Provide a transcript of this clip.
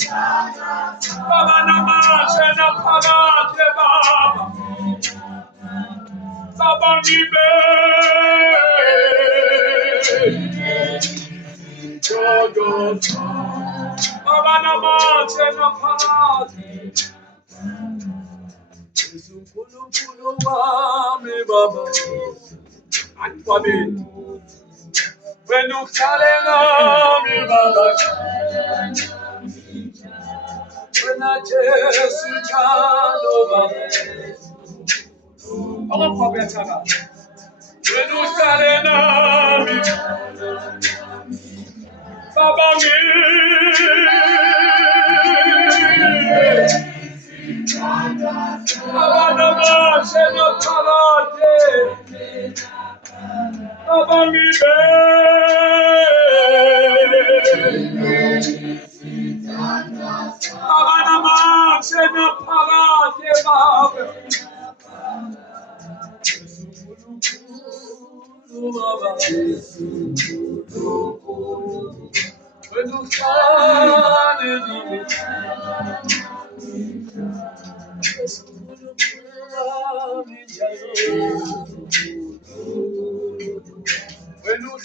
Baba namashe na parate Baba. Baba nibe. Baba namashe na parate. Kulu wami Baba. Akwabeni. When you calling me Baba. When I just can't over. I'm a puppet. When you calling me Baba me. Baba namashe na parate. Baba me. Baba namashe na parate Baba. Baba. When you calling me. When you